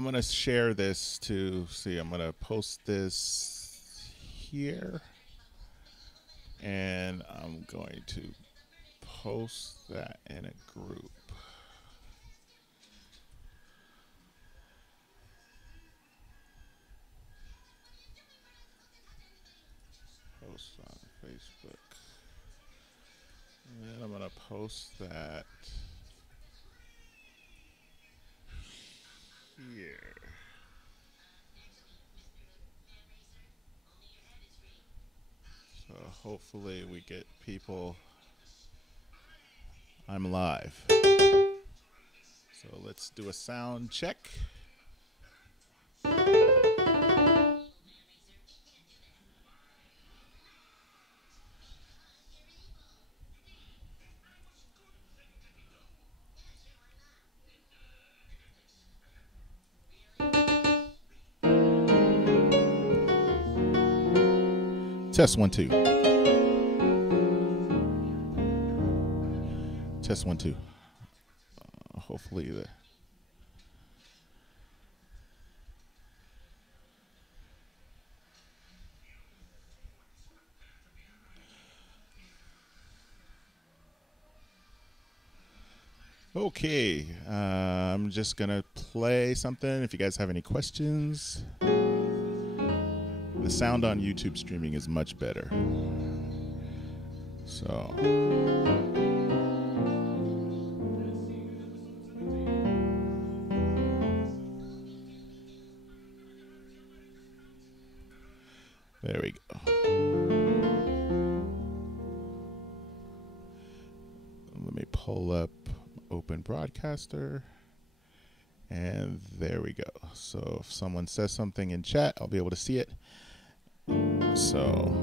I'm gonna share this to see. I'm gonna post this here, and I'm going to post that in a group. Post on Facebook. And then I'm gonna post that here. So hopefully we get people. I'm live. So let's do a sound check. Test 1 2. Test 1 2. Hopefully the Okay, I'm just gonna play something. If you guys have any questions, the sound on YouTube streaming is much better. So. There we go. Let me pull up Open Broadcaster. And there we go. So if someone says something in chat, I'll be able to see it. So.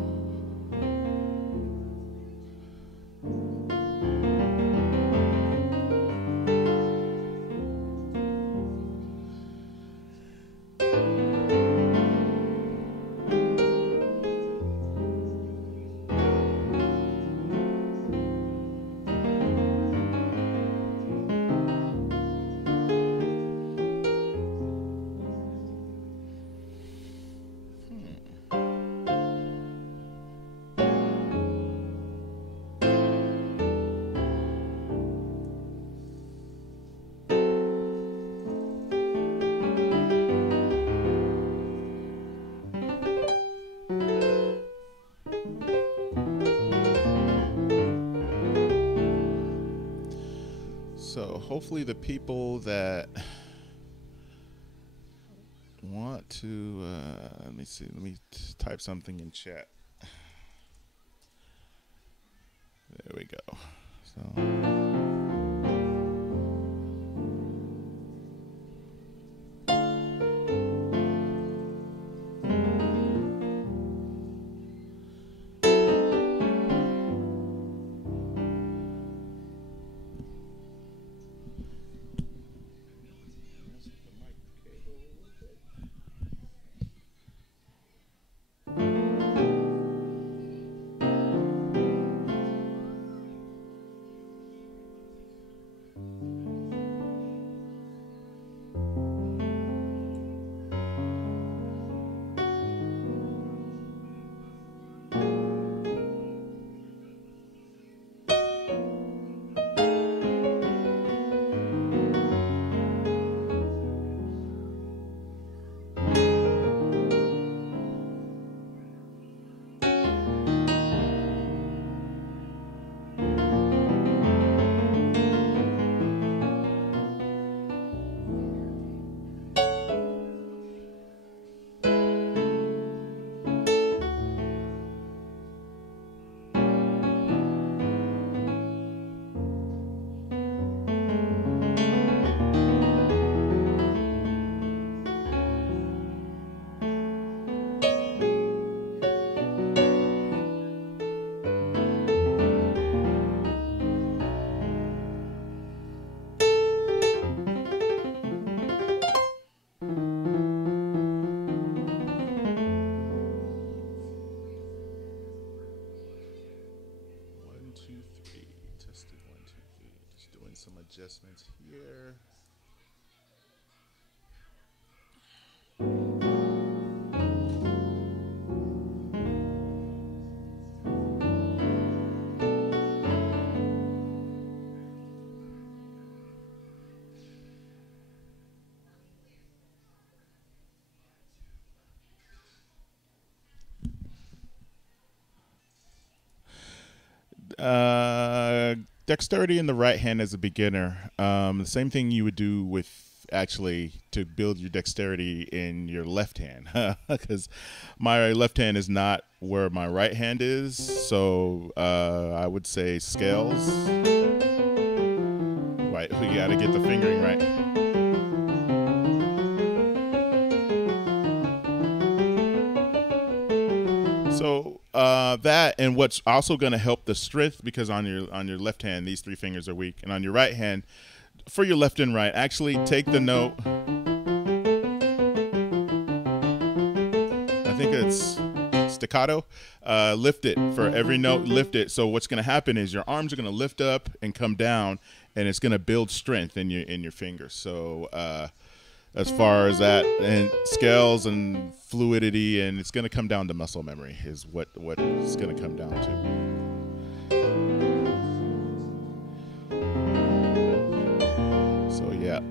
So hopefully the people that want to, let me see, let me type something in chat. There we go. So. Adjustments here. Dexterity in the right hand as a beginner. The same thing you would do with actually to build your dexterity in your left hand, because my left hand is not where my right hand is. So I would say scales. Right, we got to get the fingering right. So that, and what's also going to help the strength, because on your left hand these three fingers are weak, and on your right hand, for your left and right, actually take the note. I think it's staccato. Lift it for every note. Lift it. So what's going to happen is your arms are going to lift up and come down, and it's going to build strength in your fingers. So as far as that, and scales and fluidity, and it's going to come down to muscle memory is what it's going to come down to. So yeah.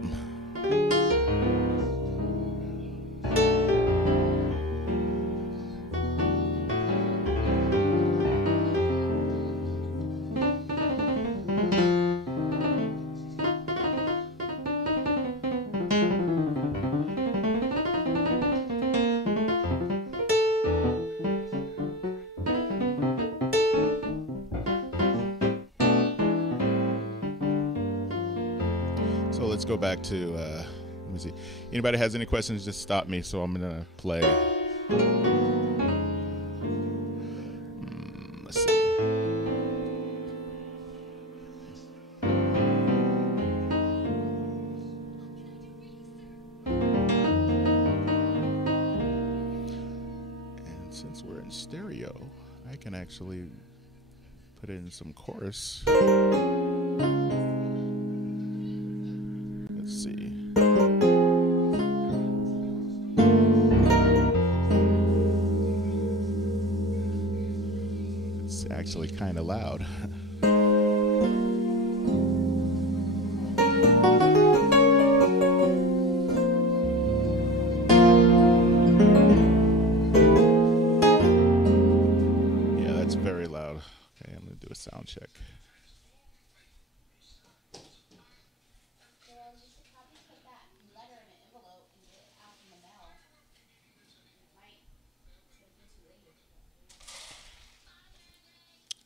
So let's go back to, let me see. Anybody has any questions, just stop me. So I'm going to play. Let's see. And since we're in stereo, I can actually put in some chorus. Let's see. It's actually kind of loud. Yeah, that's very loud. Okay, I'm going to do a sound check.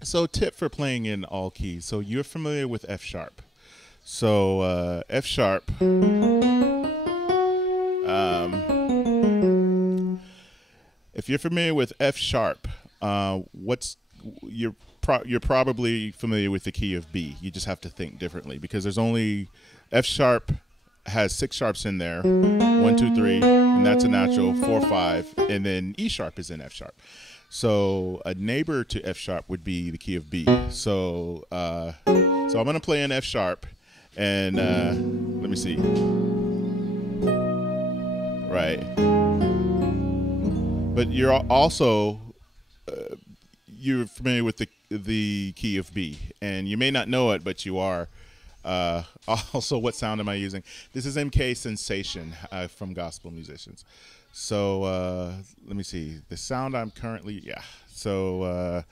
So tip for playing in all keys. So you're familiar with F sharp. So F sharp. If you're familiar with F sharp, you're probably familiar with the key of B. You just have to think differently, because there's only F sharp has 6 sharps in there, 1, 2, 3, and that's a natural 4, 5, and then E sharp is in F sharp. So a neighbor to F sharp would be the key of B. So I'm going to play in F sharp, and let me see. Right. But you're also you're familiar with the key of B, and you may not know it, but you are. Also, what sound am I using? This is MK Sensation from Gospel Musicians. So let me see. The sound I'm currently, So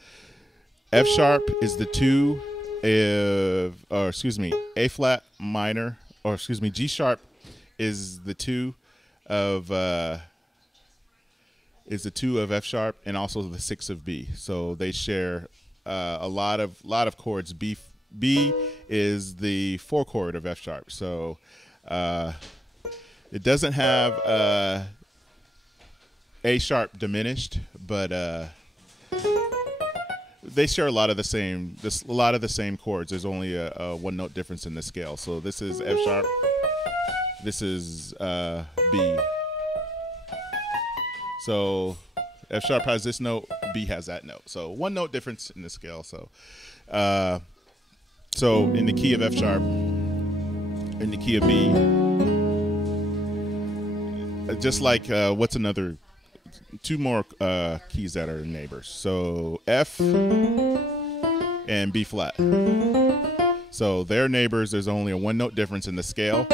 F sharp is the 2, A flat minor, G sharp is the 2 of F sharp, and also the 6 of B. So they share a lot of chords. B is the 4 chord of F sharp. So it doesn't have A sharp diminished, but they share a lot of the same chords. There's only a 1 note difference in the scale. So this is F sharp. This is B. So F sharp has this note, B has that note. So 1 note difference in the scale. So so in the key of F sharp, in the key of B, just like what's another 2 more keys that are neighbors. So F and B flat. So they're neighbors. There's only a 1 note difference in the scale.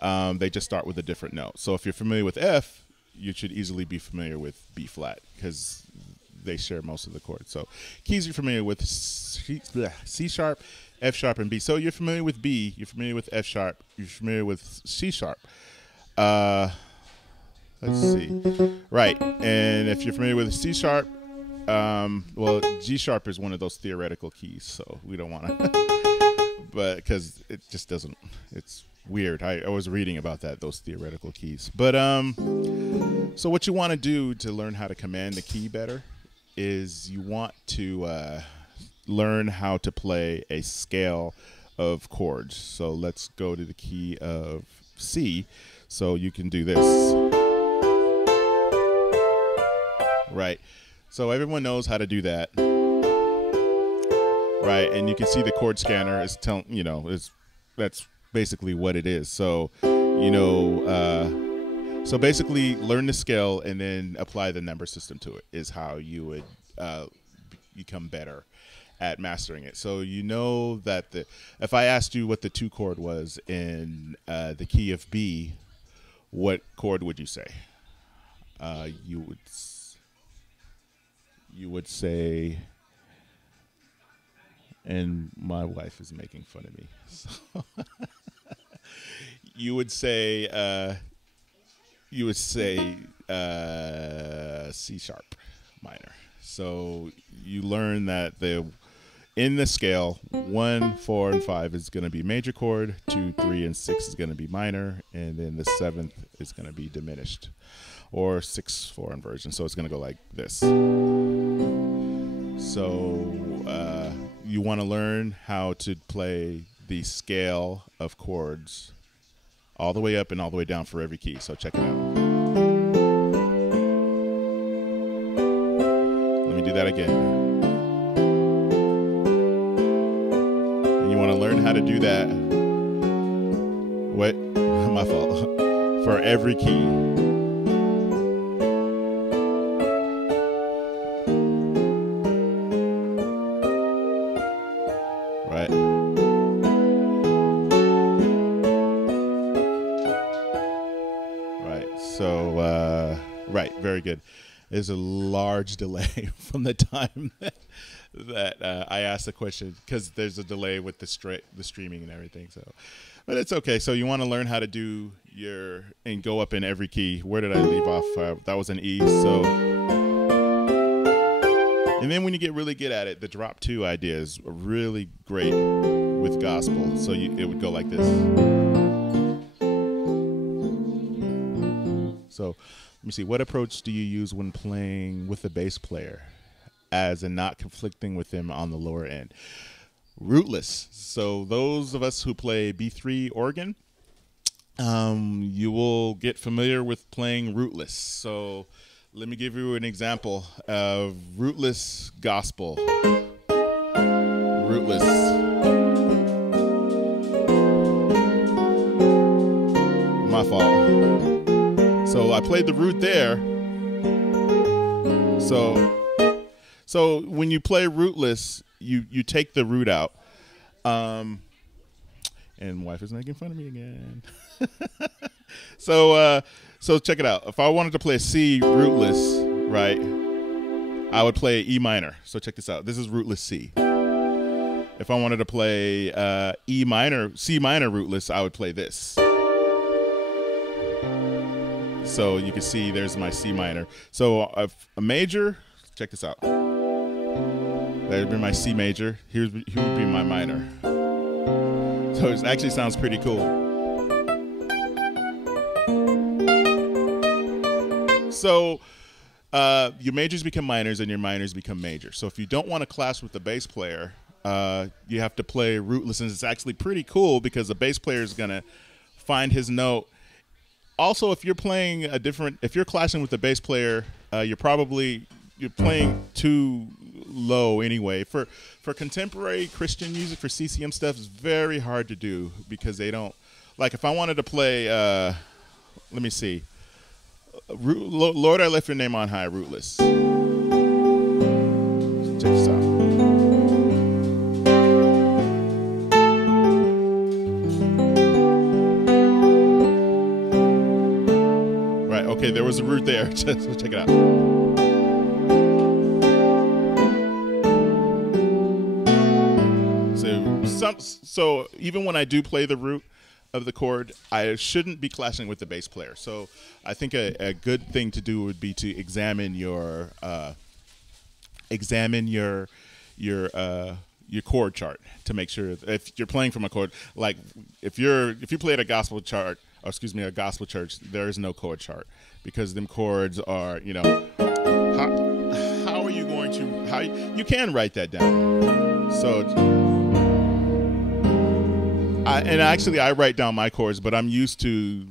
They just start with a different note. So if you're familiar with F, you should easily be familiar with B flat, because they share most of the chords. So keys you're familiar with: C sharp, F sharp, and B. So you're familiar with B. You're familiar with F sharp. You're familiar with C sharp. Let's see. Right, and if you're familiar with C sharp, well, G sharp is one of those theoretical keys, so we don't want to, but because it just doesn't, it's weird. I was reading about those theoretical keys. But so what you want to do to learn how to command the key better is you want to learn how to play a scale of chords. So let's go to the key of C. So you can do this. Right. So everyone knows how to do that. Right. And you can see the chord scanner is telling, you know, that's basically what it is. So, you know, so basically learn the scale and then apply the number system to it is how you would become better at mastering it. So you know that if I asked you what the 2 chord was in the key of B, what chord would you say? You would say, and my wife is making fun of me. So you would say C sharp minor. So you learn that in the scale, 1, 4, and 5 is going to be major chord, 2, 3, and 6 is going to be minor, and then the 7th is going to be diminished, or 6/4 inversion. So it's going to go like this. So you want to learn how to play the scale of chords all the way up and all the way down for every key. So check it out. Let me do that again. And you want to learn how to do that. What? My fault. For every key. Right. Right. So, right. Very good. There's a large delay from the time that I asked the question, because there's a delay with the streaming and everything. So, but it's okay. So you want to learn how to do and go up in every key. Where did I leave off? That was an E. So. And then when you get really good at it, the drop 2 idea is really great with gospel. So it would go like this. So let me see. What approach do you use when playing with a bass player as in not conflicting with them on the lower end? Rootless. So those of us who play B3 organ, you will get familiar with playing rootless. So let me give you an example of rootless gospel. Rootless. My fault. So I played the root there. So when you play rootless, you take the root out. And wife is making fun of me again. So check it out. If I wanted to play a C rootless, right, I would play E minor. So check this out. This is rootless C. If I wanted to play C minor rootless, I would play this. So you can see there's my C minor. So a major, check this out. That would be my C major. Here would be my minor. So it actually sounds pretty cool. So your majors become minors and your minors become majors. So if you don't want to clash with the bass player, you have to play rootless, and it's actually pretty cool because the bass player is going to find his note. Also, if you're playing if you're clashing with the bass player, you're playing too low anyway. For contemporary Christian music, for CCM stuff, it's very hard to do because they don't, like if I wanted to play, let me see, Lord, I lift your name on high, rootless. Check this out. Right, okay, there was a root there. So check it out. sounds so. Even when I do play the root of the chord, I shouldn't be clashing with the bass player. So I think a good thing to do would be to examine your your chord chart to make sure if you're playing from a chord, like if you play at a gospel chart, or excuse me, a gospel church, there is no chord chart because them chords are, you know, how are you going to, how you can write that down. So I write down my chords, but I'm used to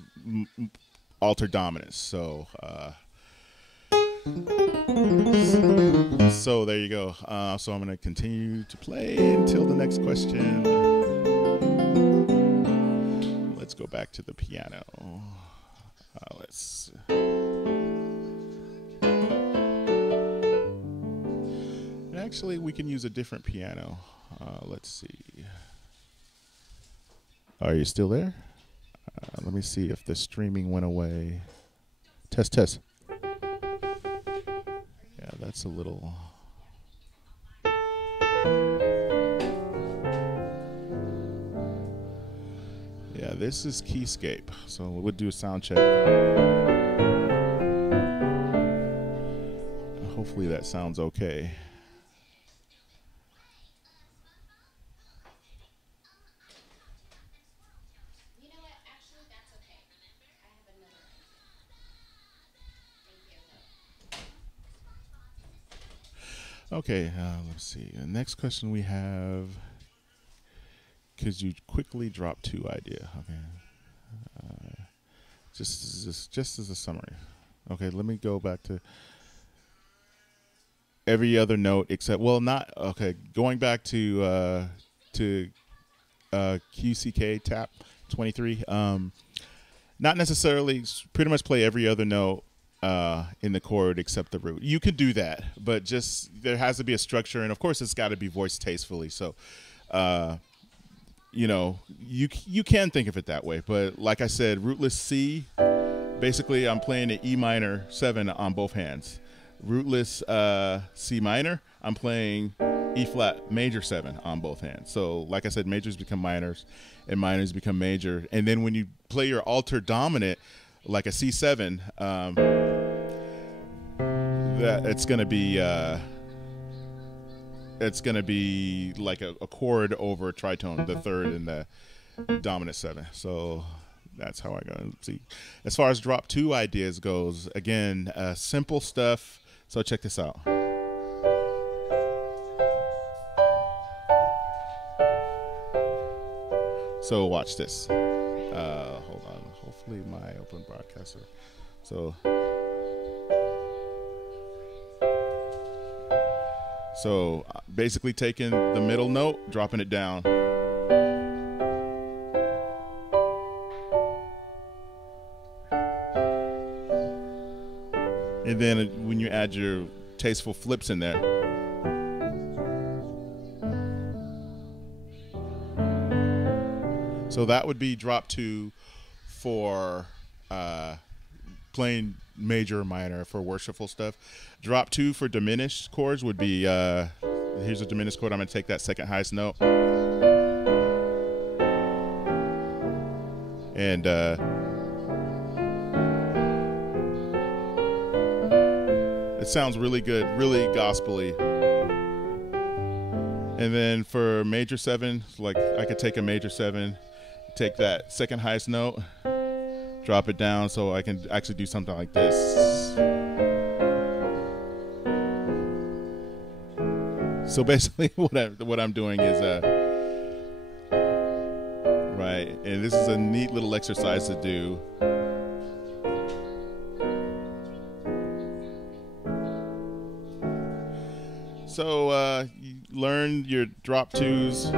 alter dominance. So so there you go. So I'm going to continue to play until the next question. Let's go back to the piano. Let's. Actually, we can use a different piano. Let's see. Are you still there? Let me see if the streaming went away. Test, test. Yeah, that's a little. Yeah, this is Keyscape. So we'll do a sound check. Hopefully that sounds okay. Okay, let's see. The next question we have, could you quickly drop 2 idea? Okay. Just as a summary. Okay, let me go back to every other note except, well, not, okay, going back to QCK tap 23. Not necessarily, pretty much play every other note in the chord except the root. You could do that, but just there has to be a structure, and of course it's got to be voiced tastefully. So, you know, you can think of it that way. But like I said, rootless C, basically I'm playing an E minor 7 on both hands. Rootless C minor, I'm playing E flat major 7 on both hands. So like I said, majors become minors and minors become major. And then when you play your altered dominant, like a C7, that it's gonna be like a chord over a tritone, the third and the dominant 7. So that's how I go. See, as far as drop 2 ideas goes, again, simple stuff. So check this out. So watch this. Hold on. Hopefully my open broadcaster. So basically taking the middle note, dropping it down. And then when you add your tasteful flips in there. So that would be drop 2 for playing major or minor for worshipful stuff. Drop 2 for diminished chords would be, here's a diminished chord. I'm going to take that second highest note. And it sounds really good, really gospel-y. And then for major 7, like I could take a major 7, take that second highest note, drop it down so I can actually do something like this. So basically what I'm doing is right, and this is a neat little exercise to do. So you learn your drop 2s.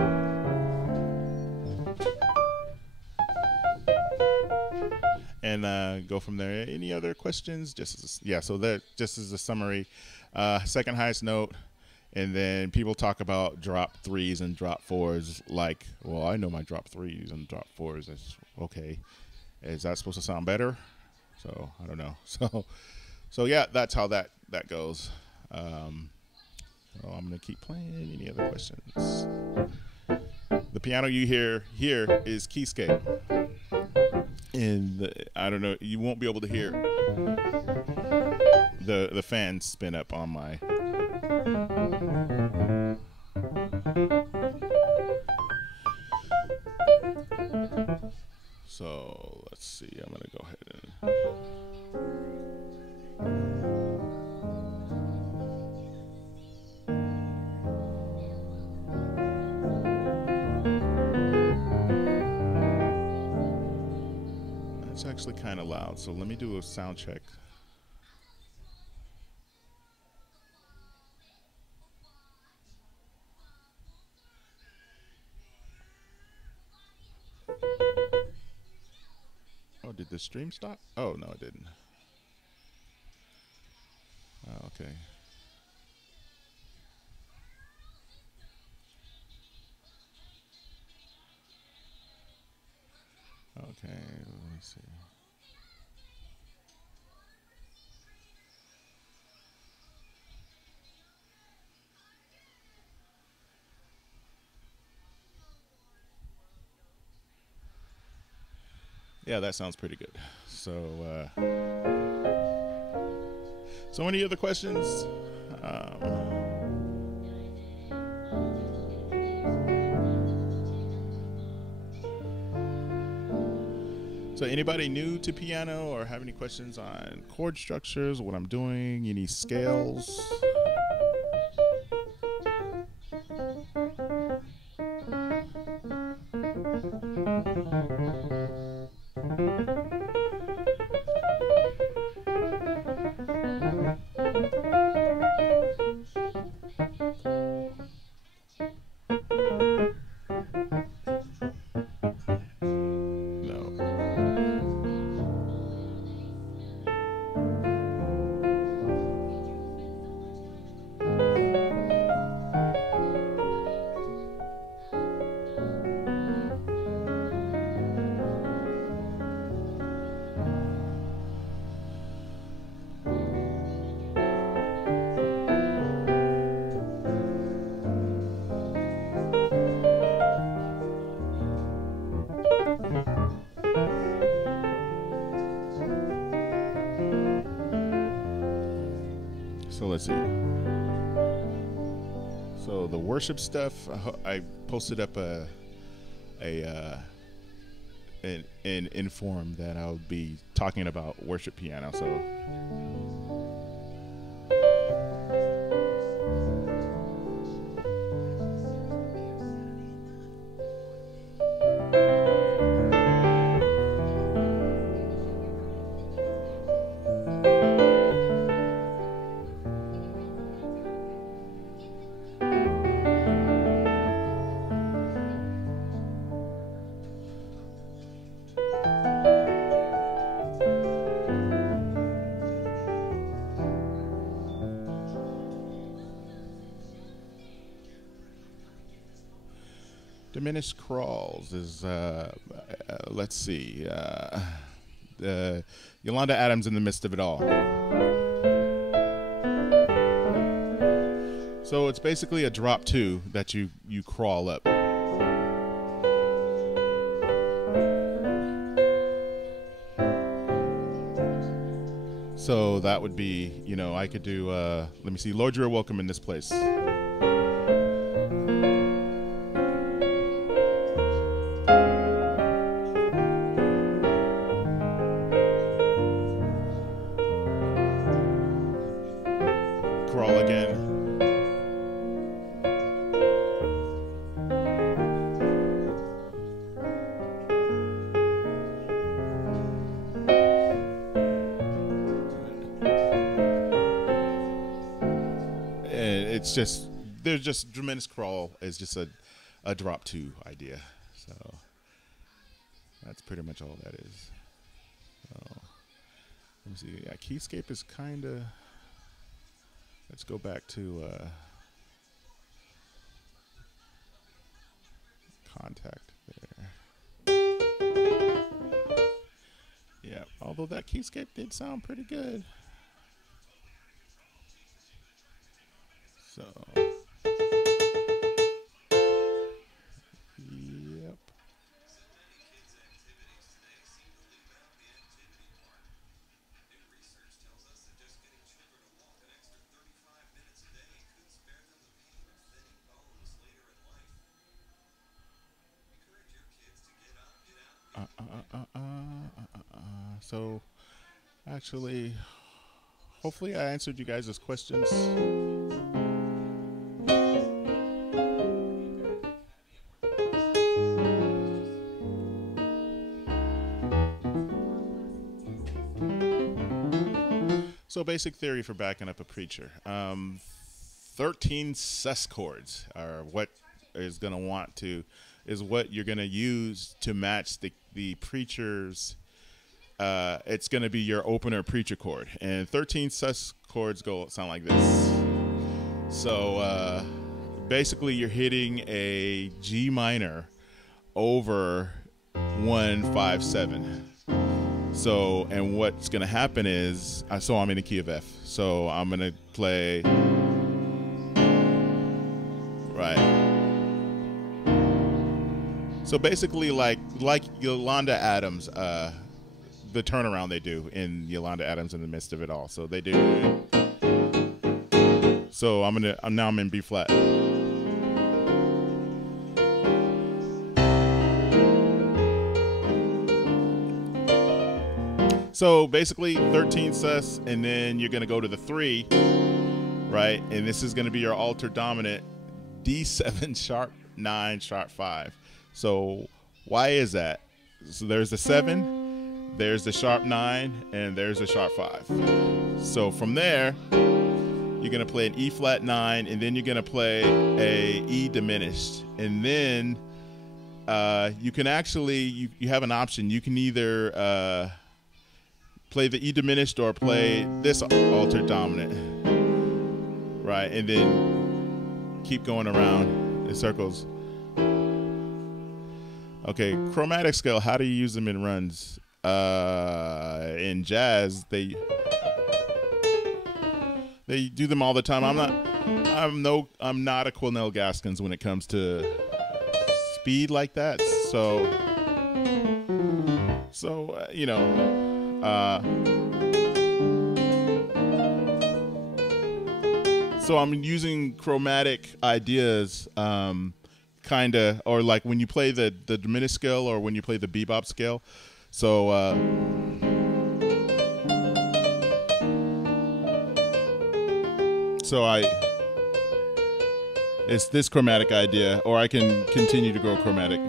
And go from there. Any other questions? So that just as a summary, second highest note, and then people talk about drop 3s and drop 4s. Like, well, I know my drop 3s and drop 4s. That's okay. Is that supposed to sound better? So I don't know. So yeah, that's how that goes. So I'm gonna keep playing. Any other questions? The piano you hear here is Keyscape. And I don't know, you won't be able to hear the fan spin up on my. So let's see. I'm gonna go ahead and. That's actually kind of loud. So let me do a sound check. Oh, did the stream stop? Oh, no, it didn't. Oh, okay. Okay, let me see. Yeah, that sounds pretty good. So any other questions? So anybody new to piano or have any questions on chord structures, what I'm doing, any scales? So let's see. So the worship stuff, I posted up an inform that I'll be talking about worship piano. So diminished crawls is let's see, Yolanda Adams in the midst of it all. So it's basically a drop two that you crawl up. So that would be, I could do, let me see, Lord, you're welcome in this place. Crawl again. It's just, there's just diminished crawl is just a drop two idea. So that's pretty much all that is. So let me see. Yeah, Keyscape is kind of, let's go back to contact there. Yeah, although that Keyscape did sound pretty good. So So actually, hopefully I answered you guys' questions. So basic theory for backing up a preacher. 13 sus chords are what is going to is what you're going to use to match the preacher's, it's going to be your opener preacher chord. And 13 sus chords sound like this. So basically you're hitting a G minor over 1, 5, 7. So, and what's going to happen is, so I'm in the key of F. So I'm going to play, right. So basically like Yolanda Adams, the turnaround they do in Yolanda Adams in the midst of it all. So they do, so now I'm in B flat. So basically 13 sus, and then you're going to go to the 3, right? And this is going to be your alter dominant D7 sharp 9 sharp 5. So why is that? So there's the 7, there's the sharp 9, and there's the sharp 5. So from there, you're going to play an E flat 9, and then you're going to play a E diminished. And then you can actually, you have an option. You can either play the E diminished or play this altered dominant, right? And then keep going around in circles. Okay, chromatic scale, how do you use them in runs? In jazz, they do them all the time. I'm not a Cornell Gaskins when it comes to speed like that. So you know, so I'm using chromatic ideas, kinda, or like when you play the diminished scale or when you play the bebop scale. So it's this chromatic idea, or I can continue to go chromatic.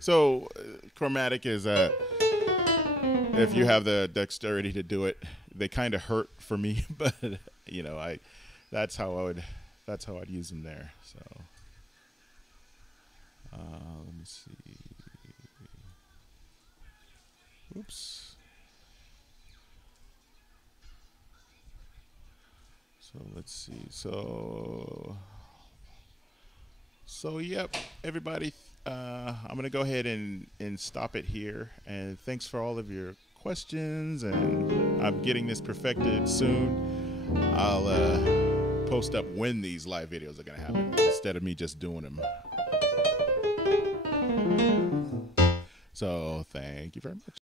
So chromatic is if you have the dexterity to do it, they kind of hurt for me, but you know, that's how I'd use them there. So let me see. Oops. So let's see. So yep, everybody. I'm going to go ahead and stop it here. And thanks for all of your questions. And I'm getting this perfected soon. I'll post up when these live videos are going to happen instead of me just doing them. So thank you very much.